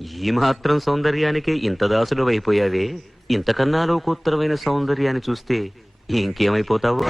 ఈ మాత్రం సౌందర్యానికే ఇంత దాసులు అయిపోయావే? ఇంతకన్నా లోకోత్తరమైన సౌందర్యాన్ని చూస్తే ఇంకేమైపోతావు?